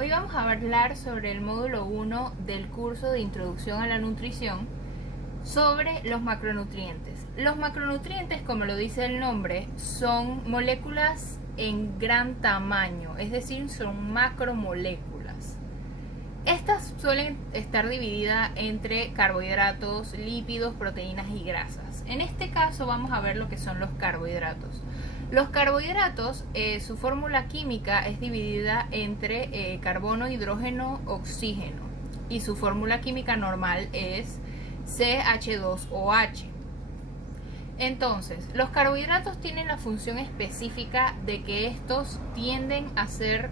Hoy vamos a hablar sobre el módulo 1 del curso de Introducción a la Nutrición sobre los macronutrientes. Los macronutrientes, como lo dice el nombre, son moléculas en gran tamaño, es decir, son macromoléculas. Estas suelen estar divididas entre carbohidratos, lípidos, proteínas y grasas. En este caso vamos a ver lo que son los carbohidratos. Los carbohidratos, su fórmula química es dividida entre carbono, hidrógeno, oxígeno. Y su fórmula química normal es CH2OH. Entonces, los carbohidratos tienen la función específica de que estos tienden a ser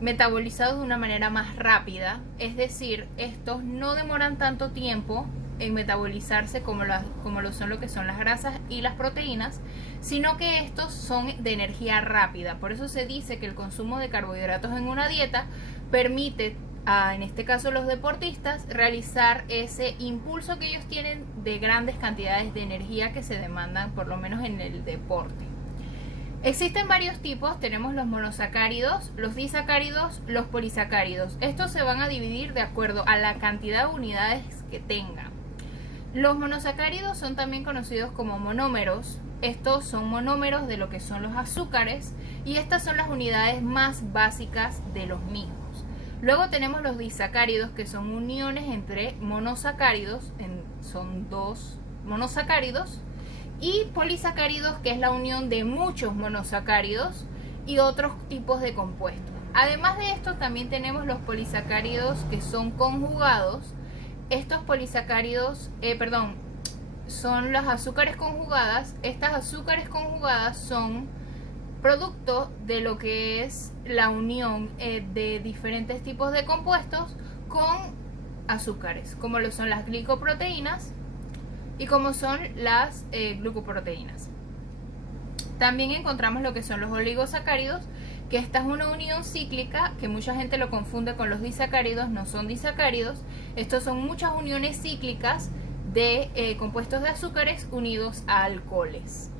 metabolizados de una manera más rápida, es decir, estos no demoran tanto tiempo en metabolizarse como lo son lo que son las grasas y las proteínas, sino que estos son de energía rápida. Por eso se dice que el consumo de carbohidratos en una dieta permite en este caso los deportistas realizar ese impulso que ellos tienen de grandes cantidades de energía que se demandan por lo menos en el deporte. Existen varios tipos, tenemos los monosacáridos, los disacáridos, los polisacáridos. Estos se van a dividir de acuerdo a la cantidad de unidades que tengan. Los monosacáridos son también conocidos como monómeros. Estos son monómeros de lo que son los azúcares y estas son las unidades más básicas de los mismos. Luego tenemos los disacáridos, que son uniones entre monosacáridos, son dos monosacáridos, y polisacáridos, que es la unión de muchos monosacáridos y otros tipos de compuestos. Además de esto, también tenemos los polisacáridos que son conjugados. Estos polisacáridos, son las azúcares conjugadas. Estas azúcares conjugadas son producto de lo que es la unión de diferentes tipos de compuestos con azúcares, como lo son las glicoproteínas y como son las glucoproteínas. También encontramos lo que son los oligosacáridos, que esta es una unión cíclica, que mucha gente lo confunde con los disacáridos. No son disacáridos, estos son muchas uniones cíclicas de compuestos de azúcares unidos a alcoholes.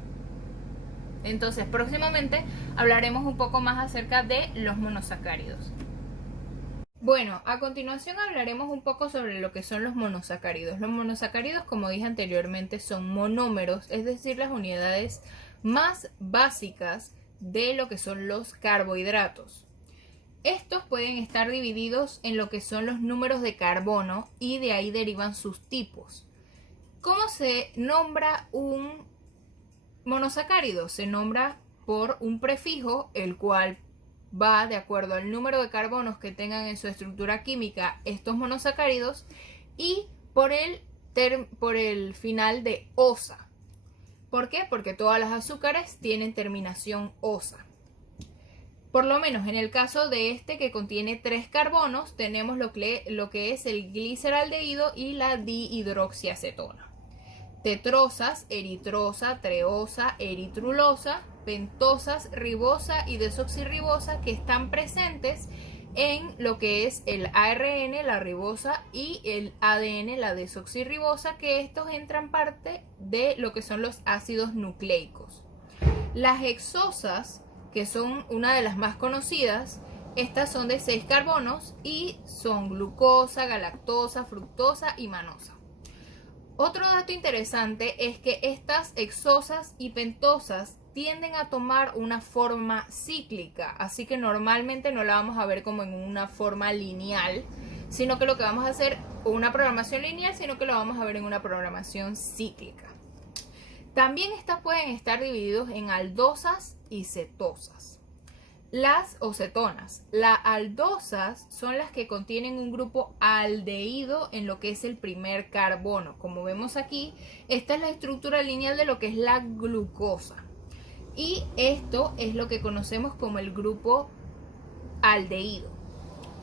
Entonces, próximamente hablaremos un poco más acerca de los monosacáridos. Bueno, a continuación hablaremos un poco sobre lo que son los monosacáridos. Los monosacáridos, como dije anteriormente, son monómeros, es decir, las unidades más básicas de lo que son los carbohidratos. Estos pueden estar divididos en lo que son los números de carbono y de ahí derivan sus tipos. ¿Cómo se nombra un monosacárido? Se nombra por un prefijo, el cual va de acuerdo al número de carbonos que tengan en su estructura química estos monosacáridos y por el final de osa. ¿Por qué? Porque todas las azúcares tienen terminación osa. Por lo menos en el caso de este, que contiene 3 carbonos, tenemos lo que es el gliceraldehído y la dihidroxiacetona. Tetrosas, eritrosa, treosa, eritrulosa, pentosas, ribosa y desoxirribosa, que están presentes en lo que es el ARN, la ribosa, y el ADN, la desoxirribosa, que estos entran parte de lo que son los ácidos nucleicos. Las hexosas, que son una de las más conocidas, estas son de 6 carbonos y son glucosa, galactosa, fructosa y manosa. Otro dato interesante es que estas hexosas y pentosas tienden a tomar una forma cíclica, así que normalmente no la vamos a ver como en una forma lineal, sino que lo que vamos a hacer una programación lineal, sino que lo vamos a ver en una programación cíclica. También estas pueden estar divididos en aldosas y cetosas. Las cetonas. Las aldosas son las que contienen un grupo aldehído en lo que es el primer carbono. Como vemos aquí, esta es la estructura lineal de lo que es la glucosa. Y esto es lo que conocemos como el grupo aldehído.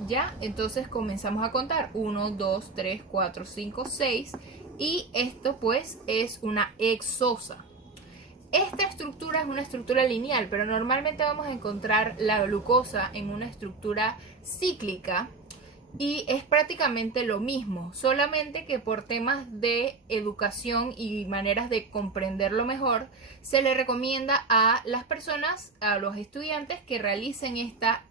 ¿Ya? Entonces comenzamos a contar. 1, 2, 3, 4, 5, 6. Y esto pues es una hexosa. Esta estructura es una estructura lineal, pero normalmente vamos a encontrar la glucosa en una estructura cíclica y es prácticamente lo mismo, solamente que por temas de educación y maneras de comprenderlo mejor, se le recomienda a las personas, a los estudiantes, que realicen esta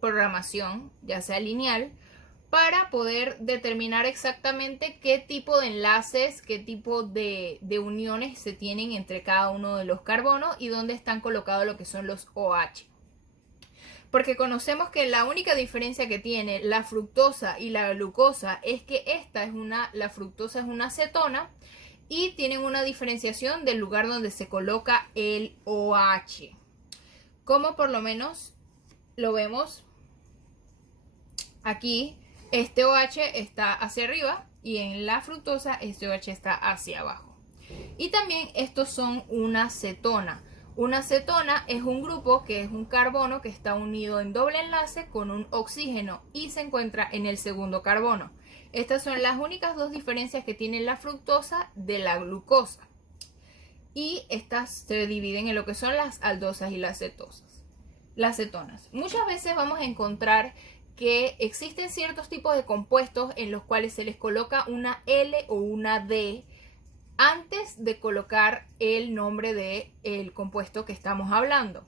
programación, ya sea lineal, para poder determinar exactamente qué tipo de enlaces, qué tipo de uniones se tienen entre cada uno de los carbonos y dónde están colocados lo que son los OH. Porque conocemos que la única diferencia que tiene la fructosa y la glucosa es que la fructosa es una cetona y tienen una diferenciación del lugar donde se coloca el OH. Como por lo menos lo vemos aquí, este OH está hacia arriba y en la fructosa este OH está hacia abajo. Y también estos son una cetona. Una cetona es un grupo que es un carbono que está unido en doble enlace con un oxígeno y se encuentra en el segundo carbono. Estas son las únicas dos diferencias que tiene la fructosa de la glucosa. Y estas se dividen en lo que son las aldosas y las cetosas. Las cetonas. Muchas veces vamos a encontrar que existen ciertos tipos de compuestos en los cuales se les coloca una L o una D antes de colocar el nombre del compuesto que estamos hablando.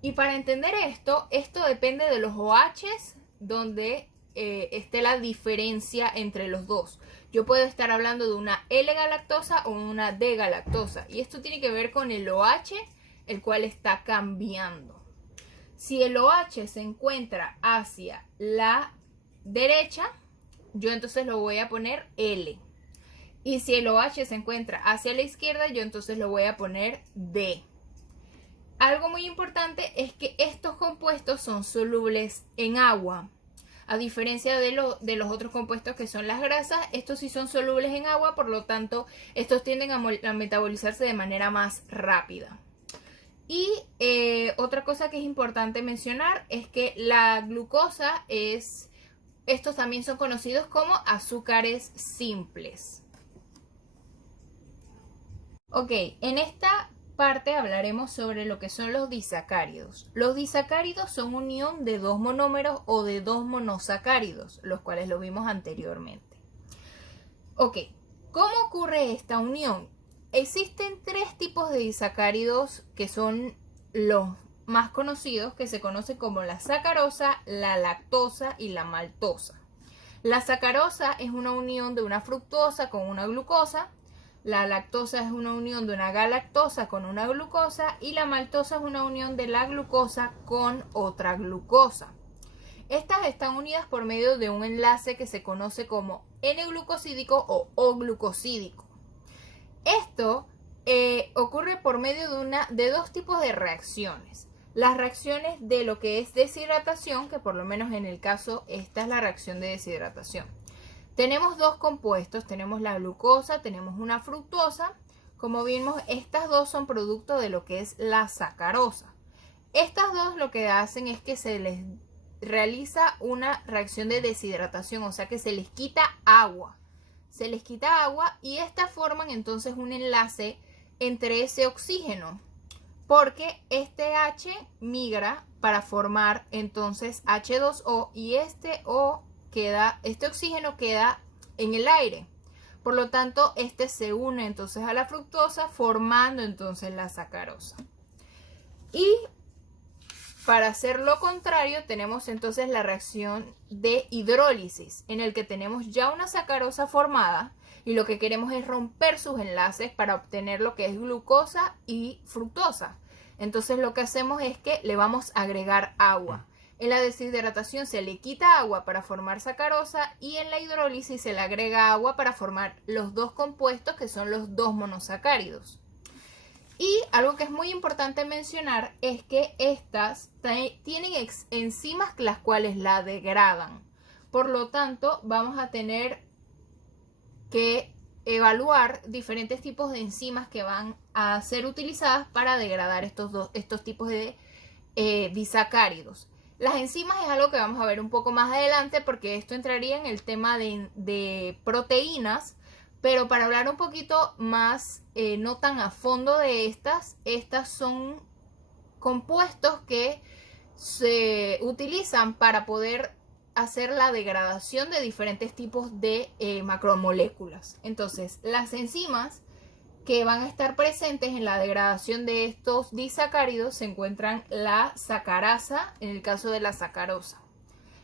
Y para entender esto depende de los OHs donde esté la diferencia entre los dos. Yo puedo estar hablando de una L-galactosa o una D-galactosa. Y esto tiene que ver con el OH, el cual está cambiando. Si el OH se encuentra hacia la derecha, yo entonces lo voy a poner L. Y si el OH se encuentra hacia la izquierda, yo entonces lo voy a poner D. Algo muy importante es que estos compuestos son solubles en agua. A diferencia de los otros compuestos que son las grasas, estos sí son solubles en agua, por lo tanto, estos tienden a metabolizarse de manera más rápida. Y otra cosa que es importante mencionar es que la glucosa estos también son conocidos como azúcares simples. Ok, en esta parte hablaremos sobre lo que son los disacáridos. Los disacáridos son unión de dos monómeros o de dos monosacáridos, los cuales lo vimos anteriormente. Ok, ¿cómo ocurre esta unión? Existen tres tipos de disacáridos que son los más conocidos, que se conocen como la sacarosa, la lactosa y la maltosa. La sacarosa es una unión de una fructosa con una glucosa. La lactosa es una unión de una galactosa con una glucosa y la maltosa es una unión de la glucosa con otra glucosa. Estas están unidas por medio de un enlace que se conoce como N-glucosídico o O-glucosídico. Esto ocurre por medio de dos tipos de reacciones. Las reacciones de lo que es deshidratación, que por lo menos en el caso esta es la reacción de deshidratación. Tenemos dos compuestos, tenemos la glucosa, tenemos una fructosa. Como vimos, estas dos son producto de lo que es la sacarosa. Estas dos lo que hacen es que se les realiza una reacción de deshidratación, o sea que se les quita agua. Se les quita agua y estas forman entonces un enlace entre ese oxígeno, porque este H migra para formar entonces H2O y este oxígeno queda en el aire. Por lo tanto, este se une entonces a la fructosa formando entonces la sacarosa. Y para hacer lo contrario tenemos entonces la reacción de hidrólisis, en el que tenemos ya una sacarosa formada y lo que queremos es romper sus enlaces para obtener lo que es glucosa y fructosa. Entonces lo que hacemos es que le vamos a agregar agua. En la deshidratación se le quita agua para formar sacarosa y en la hidrólisis se le agrega agua para formar los dos compuestos que son los dos monosacáridos. Y algo que es muy importante mencionar es que estas tienen enzimas las cuales la degradan. Por lo tanto, vamos a tener que evaluar diferentes tipos de enzimas que van a ser utilizadas para degradar estos tipos de disacáridos. Las enzimas es algo que vamos a ver un poco más adelante porque esto entraría en el tema de proteínas, pero para hablar un poquito más, no tan a fondo de estas son compuestos que se utilizan para poder hacer la degradación de diferentes tipos de macromoléculas. Entonces, las enzimas que van a estar presentes en la degradación de estos disacáridos se encuentran la sacarasa en el caso de la sacarosa,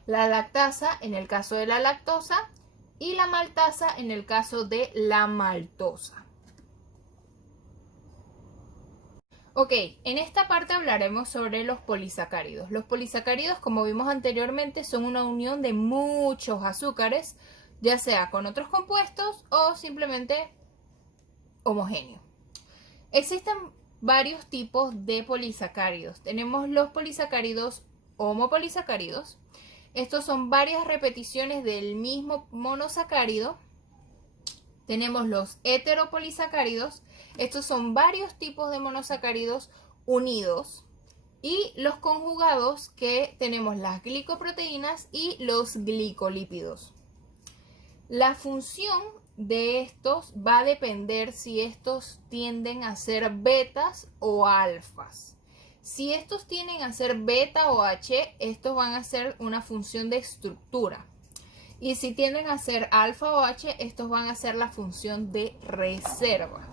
la lactasa en el caso de la lactosa y la maltasa en el caso de la maltosa. Ok, en esta parte hablaremos sobre los polisacáridos. Los polisacáridos, como vimos anteriormente, son una unión de muchos azúcares, ya sea con otros compuestos o simplemente homogéneo. Existen varios tipos de polisacáridos. Tenemos los polisacáridos homopolisacáridos. Estos son varias repeticiones del mismo monosacárido. Tenemos los heteropolisacáridos. Estos son varios tipos de monosacáridos unidos. Y los conjugados, que tenemos las glicoproteínas y los glicolípidos. La función de estos va a depender si estos tienden a ser betas o alfas. Si estos tienden a ser beta o H, estos van a ser una función de estructura. Y si tienden a ser alfa o H, estos van a ser la función de reserva.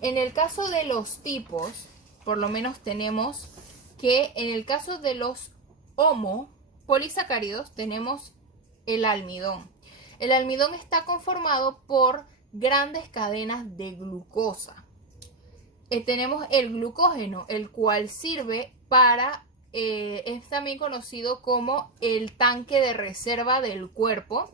En el caso de los tipos, por lo menos tenemos que en el caso de los homopolisacáridos tenemos el almidón. El almidón está conformado por grandes cadenas de glucosa. Tenemos el glucógeno, el cual sirve para, es también conocido como el tanque de reserva del cuerpo.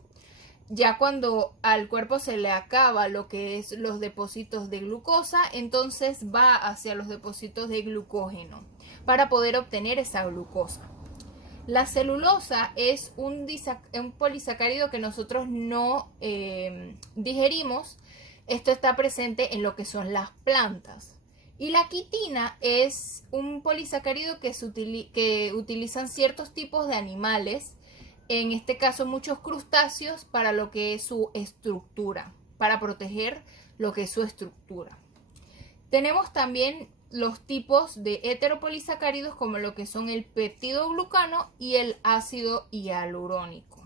Ya cuando al cuerpo se le acaba lo que es los depósitos de glucosa, entonces va hacia los depósitos de glucógeno para poder obtener esa glucosa. La celulosa es un polisacárido que nosotros no digerimos. Esto está presente en lo que son las plantas. Y la quitina es un polisacárido que utilizan ciertos tipos de animales, en este caso muchos crustáceos, para lo que es su estructura, para proteger lo que es su estructura. Tenemos también los tipos de heteropolisacáridos, como lo que son el peptidoglucano y el ácido hialurónico.